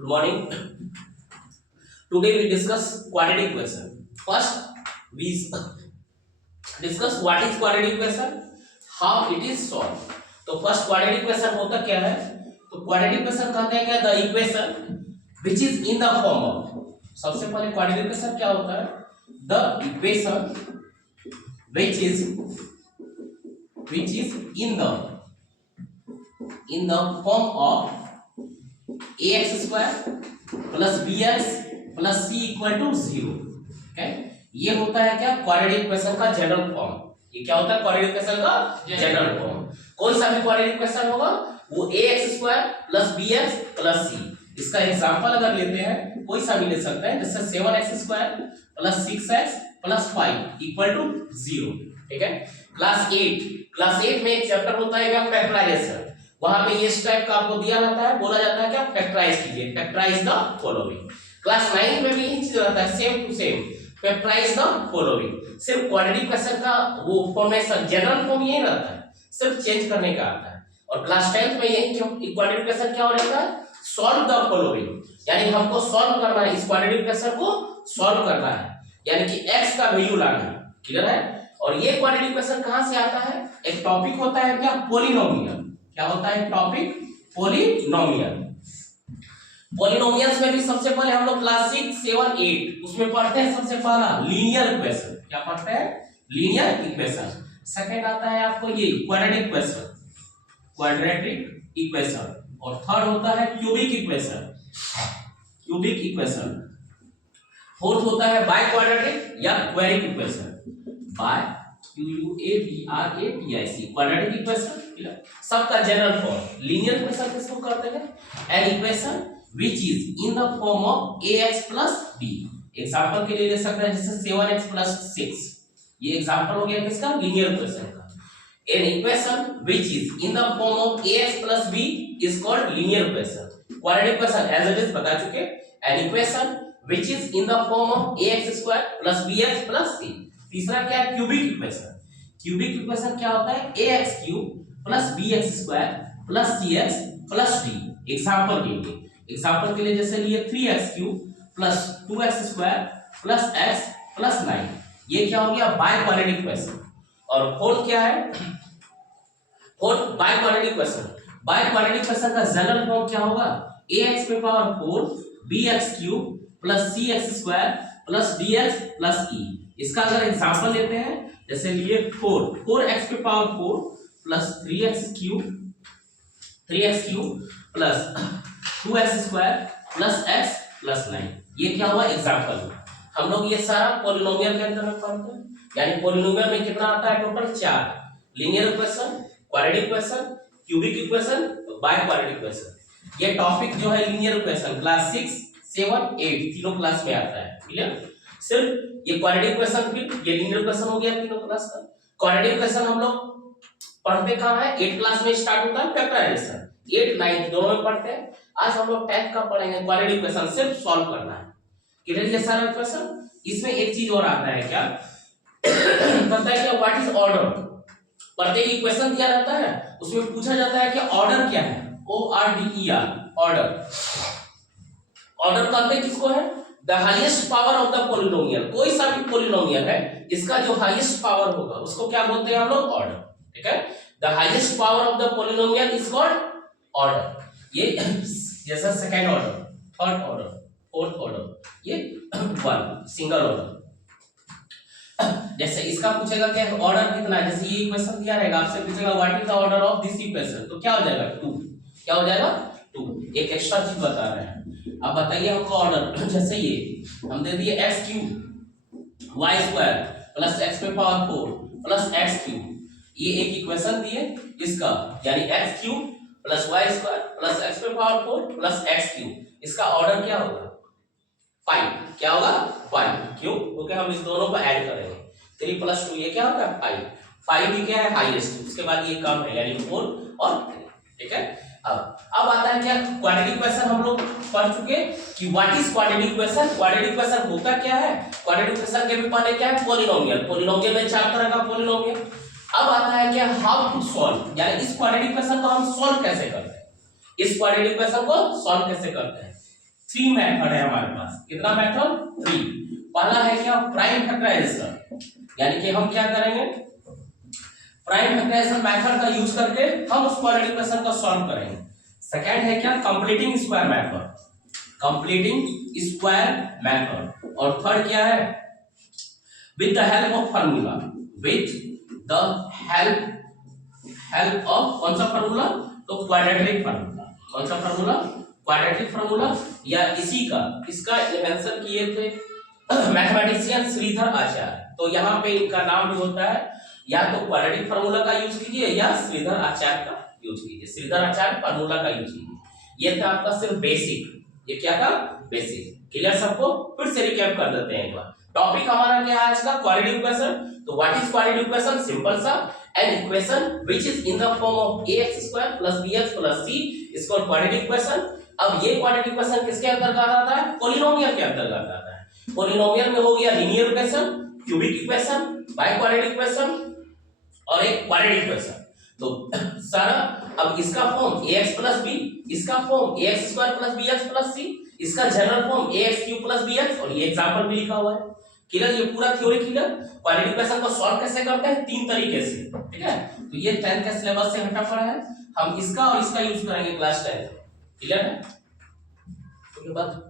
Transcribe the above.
Good morning. Today we discuss quadratic question. First, we discuss what is quadratic question, how it is solved. तो first quadratic question होता क्या है? तो quadratic question कहते हैं क्या? The equation which is in the form of, सबसे पहले क्वाड्रेटिक क्वेश्चन क्या होता है? The equation which is in the form of ax square plus bx plus c equal to 0। ये होता है क्या? क्वाड्रेटिक इक्वेशन का जनरल फॉर्म। ये क्या होता है? क्वाड्रेटिक इक्वेशन का जनरल फॉर्म। कोई सा भी क्वाड्रेटिक इक्वेशन होगा वो ax square plus bx plus c। इसका एग्जांपल अगर लेते हैं कोई सा भी ले सकते हैं, जैसे 7x square plus 6x plus 5 equal to 0। ठीक है। क्लास 8 में एक चैप्टर होता है फैक्टराइजेशन। वहां पे इस टाइप का आपको दिया रहता है, बोला जाता है क्या? फैक्टराइज कीजिए, फैक्टराइज द फॉलोइंग। क्लास 9 में भी यही चीज रहता है, same to same, factorise the following. सिर्फ क्वाड्रेटिक क्वेश्चन का वो फॉर्मेशन जनरल फॉर्म यही रहता है, सिर्फ चेंज करने का आता है। और क्लास 10 में यही क्यों क्वाड्रेटिक क्वेश्चन क्या हो रहता है? सॉल्व द फॉलोइंग, यानी हमको सॉल्व करना है, इस क्वाड्रेटिक क्वेश्चन को सॉल्व करना है, यानी कि x का वैल्यू लाना है। क्लियर है? और ये क्वाड्रेटिक क्वेश्चन कहां से आता है? एक टॉपिक होता है क्या? पॉलिनोमियल। क्या होता है टॉपिक? पॉलिनोमियल। पॉलिनोमियल्स में भी सबसे पहले हम लोग क्लास 6, 7, 8 उसमें पढ़ते हैं सबसे पहला लीनियर इक्वेशन। क्या पढ़ते हैं? Linear equation. सेकंड आता है आपको ये क्वाड्रेटिक इक्वेशन। और थर्ड होता है क्यूबिक इक्वेशन। फोर्थ होता है बाय क्वाड्रेटिक या क्वेरिक equation. By QUADRATIC quadratic equation. सबका जनरल फॉर्म। लीनियर इक्वेशन किसको कहते हैं? An equation which is in the form of ax plus b। Example के लिए ले सकते हैं जैसे 7x प्लस 6। ये एग्जांपल हो गया किसका? लीनियर इक्वेशन का। An equation which is in the form of ax plus b is called linear equation. Quadratic equation as it is बता चुके। An equation which is in the form of ax square plus bx plus c। तीसरा क्या है? Cubic equation. Cubic equation क्या होता है? ax cube plus bx square plus cx plus d। Example के लिए जैसे लिए 3x cube plus 2x square plus x plus 9। ये क्या हो गया? By quadratic equation. और फोर्थ क्या है? Fourth by quadratic equation. By quadratic equation का जनरल फॉर्म क्या होगा? ax पे power 4 bx cube plus cx square plus dx plus e। इसका अगर एग्जांपल लेते हैं जैसे लिए 4x पे power 4 plus 3x cube plus 2x square plus x plus 9। ये क्या हुआ? एग्जांपल। हम लोग ये सारा पॉलिनोमियल के अंदर में पढ़ते हैं, यानी पॉलिनोमियल में कितना आता है? Total 4। Linear equation, quadratic equation, cubic equation, by quadratic equation. ये टॉपिक जो है लीनियर इक्वेशन क्लास 6, 7, 8 तीनों क्लास में आता है। क्लियर? सिर्फ ये क्वाड्रेटिक इक्वेशन फिर ये लीनियर इक्वेशन हो गया तीनों क्लास का। क्वाड्रेटिक इक्वेशन हम लोग पढ़ते कहां है? 8 क्लास में स्टार्ट होता है फैक्टराइजेशन। 8, 9 दोनों में पढ़ते हैं। आज हम लोग 10 का पढ़ेंगे क्वाड्रेटिक इक्वेशन, सिर्फ सॉल्व करना है। क्लियर? ये सारा इक्वेशन। इसमें एक चीज और आता है क्या? पता है क्या? What is order? पढ़ते ही इक्वेशन दिया रहता है, उसमें पूछा जाता है कि ऑर्डर क्या है? ORDER order. ऑर्डर कहते हैं किसको है? The highest power of the polynomial. कोई सा भी पॉलिनोमियल है, इसका जो हाईएस्ट पावर होगा उसको क्या बोलते हैं हम लोग? ऑर्डर। ठीक है? The highest power of the polynomial is called order. ये जैसा second order, third order, fourth order, ये वन सिंगल ऑर्डर। जैसे इसका पूछेगा कि ऑर्डर कितना है, जैसे ये इक्वेशन दिया रहेगा, आपसे पूछेगा what is the order of this equation, तो क्या हो जाएगा? 2। क्या हो जाएगा? 2। एक एक्स्ट्रा चीज बता रहे हैं। अब बताइए हमको ऑर्डर, जैसे ये हम दे दिए x cube y square plus x पे पावर 4 प्लस x क्यूब। ये एक इक्वेशन दिए इसका, यानी x cube plus y square plus x पे पावर 4 प्लस x क्यूब। इसका ऑर्डर क्या होगा? 5। क्या होगा? 5। क्यों? क्योंकि हम इस दोनों को ऐड करेंगे। 3 प्लस 2 ये क्या होगा? 5। 5 भी क्या है? हाईएस्ट। उसके बाद ये कम है, यानी 4 और 3। ठीक है? अब आता है क्या? क्वाड्रेटिक इक्वेशन हम लोग पढ़ चुके कि what is quadratic equation. Quadratic equation होता क्या है? क्वाड्रेटिक इक्वेशन के भी पहले क्या है? पॉलिनोमियल। पॉलिनोमियल में 4 तरह का पॉलिनोमियल। अब आता है क्या? हाउ टू सॉल्व, यानी इस क्वाड्रेटिक इक्वेशन को हम सॉल्व कैसे करते हैं? इस क्वाड्रेटिक इक्वेशन को सॉल्व कैसे करते हैं? 3 मेथड है हमारे पास। कितना मेथड? 3। पहला है क्या? प्राइम फैक्टराइजेशन, यानी कि हम क्या करेंगे, प्राइम फैक्टराइजेशन मेथड का यूज करके हम उस क्वाड्रेटिक इक्वेशन को सॉल्व करेंगे। सेकंड है क्या? Completing square method, completing square method. और थर्ड क्या है? With the help of formula, with the help of कौन सा फार्मूला? तो क्वाड्रेटिक फार्मूला। कौन सा फार्मूला? Quadratic formula. या इसी का इसका इन्वेंशन किए थे मैथमेटिशियन श्रीधर आचार्य। तो यहाँ पे इनका नाम भी होता है, या तो क्वाड्रेटिक फार्मूला का यूज कीजिए या श्रीधर आचार्य का यूज कीजिए। श्रीधर आचार्य फार्मूला का यूज कीजिए। ये था आपका सिर्फ बेसिक। ये क्या था? बेसिक। क्लियर सबको? फिर से रिकैप कर देते हैं एक बार। टॉपिक हमारा क्या है आज का? Quadratic equation. तो what is quadratic equation? Simple सा an equation which is in the form of ax square plus bx plus c is called quadratic equation। अब ये क्वाड्रेटिक इक्वेशन किसके अंतर्गत आता है? पॉलिनोमियल के अंतर्गत आता है। पॉलिनोमियल में हो गया linear equation, cubic equation, by quadratic equation और एक क्वाड्रेटिक इक्वेशन। तो सारा अब इसका फॉर्म ax plus b, इसका form ax square plus bx plus c, इसका general form ax cube plus bx, और ये एग्जांपल भी लिखा हुआ है। क्लियर? ये पूरा थ्योरी क्लियर। क्वाड्रेटिक इक्वेशन को सॉल्व कैसे करते हैं? 3 तरीके से। ठीक है? तो ये 10th के सिलेबस से हटा पड़ा है। हम इसका और इसका यूज करेंगे क्लास 10। क्लियर है? उसके बाद